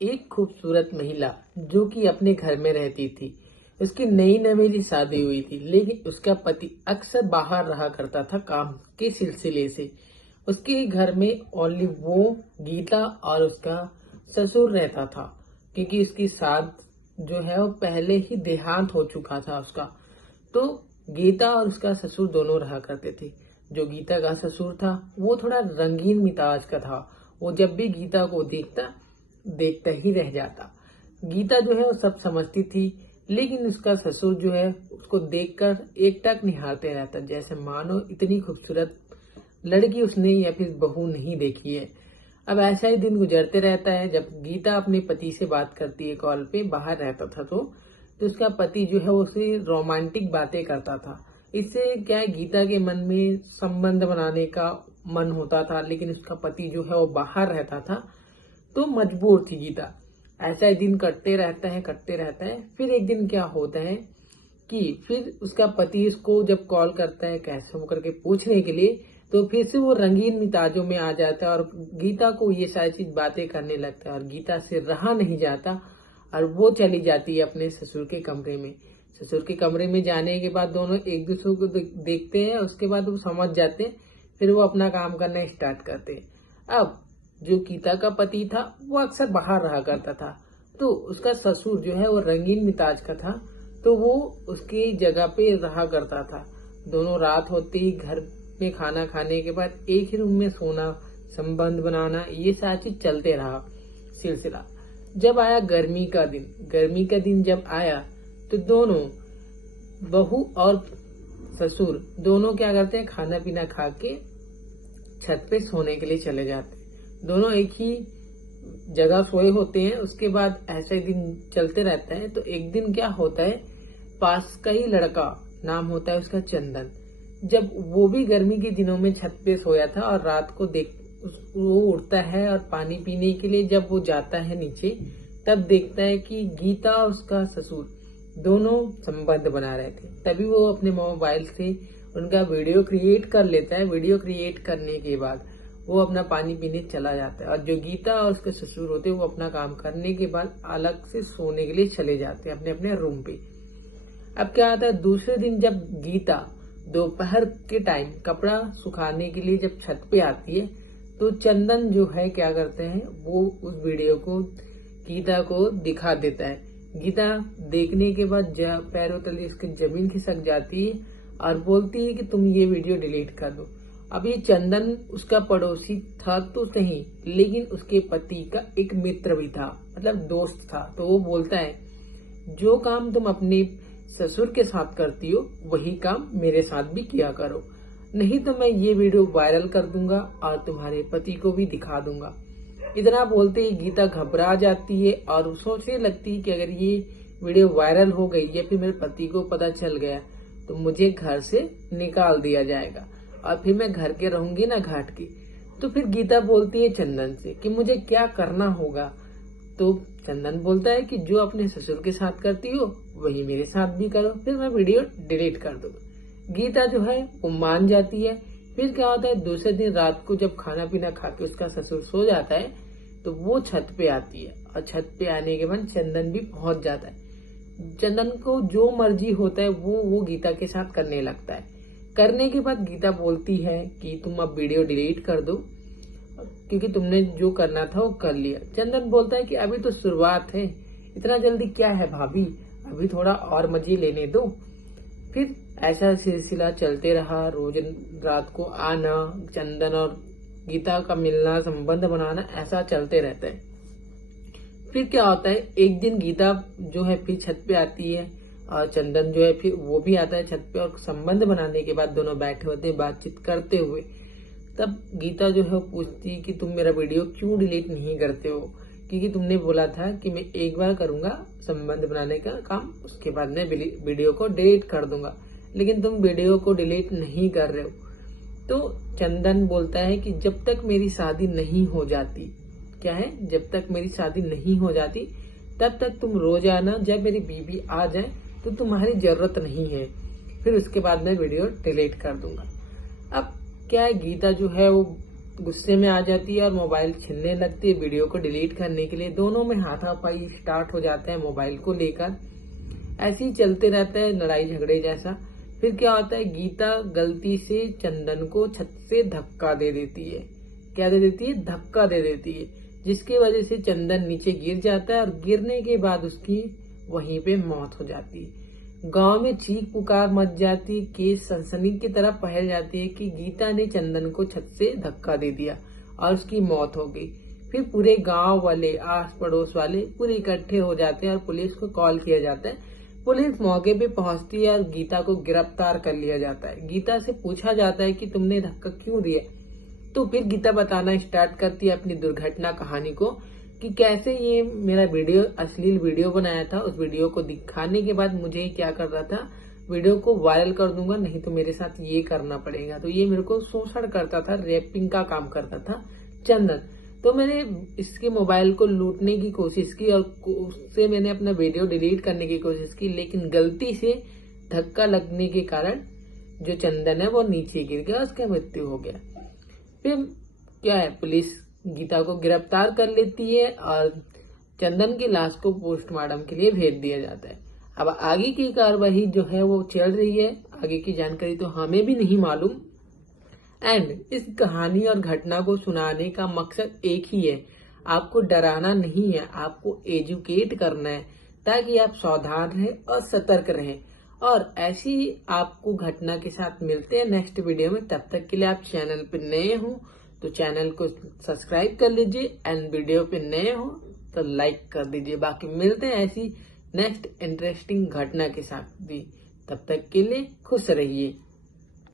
एक खूबसूरत महिला जो कि अपने घर में रहती थी। उसकी नई नवेली शादी हुई थी, लेकिन उसका पति अक्सर बाहर रहा करता था काम के सिलसिले से। उसके घर में ओनली वो, गीता और उसका ससुर रहता था, क्योंकि उसकी सास जो है वो पहले ही देहांत हो चुका था उसका। तो गीता और उसका ससुर दोनों रहा करते थे। जो गीता का ससुर था वो थोड़ा रंगीन मिजाज का था। वो जब भी गीता को देखता ही रह जाता। गीता जो है वो सब समझती थी, लेकिन उसका ससुर जो है उसको देखकर एकटक निहारते रहता, जैसे मानो इतनी खूबसूरत लड़की उसने या फिर बहू नहीं देखी है। अब ऐसा ही दिन गुजरते रहता है। जब गीता अपने पति से बात करती है कॉल पे, बाहर रहता था तो उसका पति जो है उसे रोमांटिक बातें करता था। इससे क्या है, गीता के मन में संबंध बनाने का मन होता था, लेकिन उसका पति जो है वो बाहर रहता था, तो मजबूर थी गीता। ऐसा ही दिन कटते रहता है। फिर एक दिन क्या होता है कि फिर उसका पति उसको जब कॉल करता है कैसे हो करके पूछने के लिए, तो फिर से वो रंगीन मिजाजों में आ जाता है और गीता को ये सारी चीज बातें करने लगता है और गीता से रहा नहीं जाता और वो चली जाती है अपने ससुर के कमरे में। ससुर के कमरे में जाने के बाद दोनों एक दूसरे को देखते हैं, उसके बाद वो समझ जाते हैं, फिर वो अपना काम करना स्टार्ट करते हैं। अब जो गीता का पति था वो अक्सर बाहर रहा करता था, तो उसका ससुर जो है वो रंगीन मिजाज का था, तो वो उसकी जगह पे रहा करता था। दोनों रात होते ही घर में खाना खाने के बाद एक ही रूम में सोना, संबंध बनाना, ये सारी चीज चलते रहा सिलसिला। जब आया गर्मी का दिन जब आया तो दोनों बहू और ससुर दोनों क्या करते हैं, खाना पीना खा के छत पे सोने के लिए चले जाते हैं। दोनों एक ही जगह सोए होते हैं। उसके बाद ऐसा ही दिन चलते रहता है। तो एक दिन क्या होता है, पास का ही लड़का, नाम होता है उसका चंदन, जब वो भी गर्मी के दिनों में छत पे सोया था और रात को वो उठता है और पानी पीने के लिए जब वो जाता है नीचे, तब देखता है कि गीता और उसका ससुर दोनों संबंध बना रहे थे। तभी वो अपने मोबाइल से उनका वीडियो क्रिएट कर लेता है। वीडियो क्रिएट करने के बाद वो अपना पानी पीने चला जाता है और जो गीता और उसके ससुर होते हैं वो अपना काम करने के बाद अलग से सोने के लिए चले जाते हैं अपने अपने रूम पे। अब क्या आता है, दूसरे दिन जब गीता दोपहर के टाइम कपड़ा सुखाने के लिए जब छत पे आती है, तो चंदन जो है क्या करते हैं, वो उस वीडियो को गीता को दिखा देता है। गीता देखने के बाद पैरों तले उसकी जमीन खिसक जाती है और बोलती है कि तुम ये वीडियो डिलीट कर दो। अब ये चंदन उसका पड़ोसी था तो सही, लेकिन उसके पति का एक मित्र भी था, मतलब दोस्त था। तो वो बोलता है, जो काम तुम अपने ससुर के साथ करती हो वही काम मेरे साथ भी किया करो, नहीं तो मैं ये वीडियो वायरल कर दूंगा और तुम्हारे पति को भी दिखा दूंगा। इतना बोलते ही गीता घबरा जाती है और सोचने लगती है कि अगर ये वीडियो वायरल हो गई या फिर मेरे पति को पता चल गया तो मुझे घर से निकाल दिया जाएगा और फिर मैं घर के रहूंगी ना घाट की। तो फिर गीता बोलती है चंदन से कि मुझे क्या करना होगा। तो चंदन बोलता है कि जो अपने ससुर के साथ करती हो वही मेरे साथ भी करो, फिर मैं वीडियो डिलीट कर दूंगा। गीता जो है वो मान जाती है। फिर क्या होता है, दूसरे दिन रात को जब खाना पीना खा के उसका ससुर सो जाता है तो वो छत पे आती है और छत पे आने के बाद चंदन भी पहुंच जाता है। चंदन को जो मर्जी होता है वो गीता के साथ करने लगता है। करने के बाद गीता बोलती है कि तुम अब वीडियो डिलीट कर दो, क्योंकि तुमने जो करना था वो कर लिया। चंदन बोलता है कि अभी तो शुरुआत है, इतना जल्दी क्या है भाभी, अभी थोड़ा और मजे लेने दो। फिर ऐसा सिलसिला चलते रहा। रोज रात को आना, चंदन और गीता का मिलना, संबंध बनाना, ऐसा चलते रहता है। फिर क्या होता है, एक दिन गीता जो है फिर छत पे आती है और चंदन जो है फिर वो भी आता है छत पे, और संबंध बनाने के बाद दोनों बैठे होते हैं बातचीत करते हुए। तब गीता जो है पूछती है कि तुम मेरा वीडियो क्यों डिलीट नहीं करते हो, क्योंकि तुमने बोला था कि मैं एक बार करूंगा संबंध बनाने का काम, उसके बाद मैं वीडियो को डिलीट कर दूंगा, लेकिन तुम वीडियो को डिलीट नहीं कर रहे हो। तो चंदन बोलता है कि जब तक मेरी शादी नहीं हो जाती, क्या है, जब तक मेरी शादी नहीं हो जाती तब तक तुम रोज आना, जब मेरी बीवी आ जाए तो तुम्हारी जरूरत नहीं है, फिर उसके बाद मैं वीडियो डिलीट कर दूंगा। अब क्या है, गीता जो है वो गुस्से में आ जाती है और मोबाइल छीनने लगती है वीडियो को डिलीट करने के लिए। दोनों में हाथापाई स्टार्ट हो जाता है मोबाइल को लेकर। ऐसे ही चलते रहता है लड़ाई झगड़े जैसा। फिर क्या होता है, गीता गलती से चंदन को छत से धक्का दे देती है। क्या दे देती है? धक्का दे देती है, जिसकी वजह से चंदन नीचे गिर जाता है और गिरने के बाद उसकी वहीं पे मौत हो जाती है। गांव में चीख पुकार मच जाती, केस सनसनी की तरह फैल जाती है कि गीता ने चंदन को छत से धक्का दे दिया और उसकी मौत हो गई। फिर पूरे गांव वाले, आस पड़ोस वाले पूरे इकट्ठे हो जाते हैं और पुलिस को कॉल किया जाता है। पुलिस मौके पे पहुंचती है और गीता को गिरफ्तार कर लिया जाता है। गीता से पूछा जाता है कि तुमने धक्का क्यों दिया, तो फिर गीता बताना स्टार्ट करती है अपनी दुर्घटना कहानी को कि कैसे ये मेरा वीडियो, अश्लील वीडियो बनाया था। उस वीडियो को दिखाने के बाद मुझे क्या कर रहा था, वीडियो को वायरल कर दूंगा, नहीं तो मेरे साथ ये करना पड़ेगा। तो ये मेरे को शोषण करता था, रेपिंग का काम करता था चंदन। तो मैंने इसके मोबाइल को लूटने की कोशिश की और उससे मैंने अपना वीडियो डिलीट करने की कोशिश की, लेकिन गलती से धक्का लगने के कारण जो चंदन है वो नीचे गिर गया, उसका मृत्यु हो गया। फिर क्या है, पुलिस गीता को गिरफ्तार कर लेती है और चंदन की लाश को पोस्टमार्टम के लिए भेज दिया जाता है। अब आगे की कार्रवाई जो है वो चल रही है, आगे की जानकारी तो हमें भी नहीं मालूम। एंड इस कहानी और घटना को सुनाने का मकसद एक ही है, आपको डराना नहीं है, आपको एजुकेट करना है ताकि आप सावधान रहें और सतर्क रहें। और ऐसी आपको घटना के साथ मिलते हैं नेक्स्ट वीडियो में। तब तक के लिए आप चैनल पर नए हो तो चैनल को सब्सक्राइब कर लीजिए, एंड वीडियो पे नए हो तो लाइक कर दीजिए। बाकी मिलते हैं ऐसी नेक्स्ट इंटरेस्टिंग घटना के साथ भी। तब तक के लिए खुश रहिए।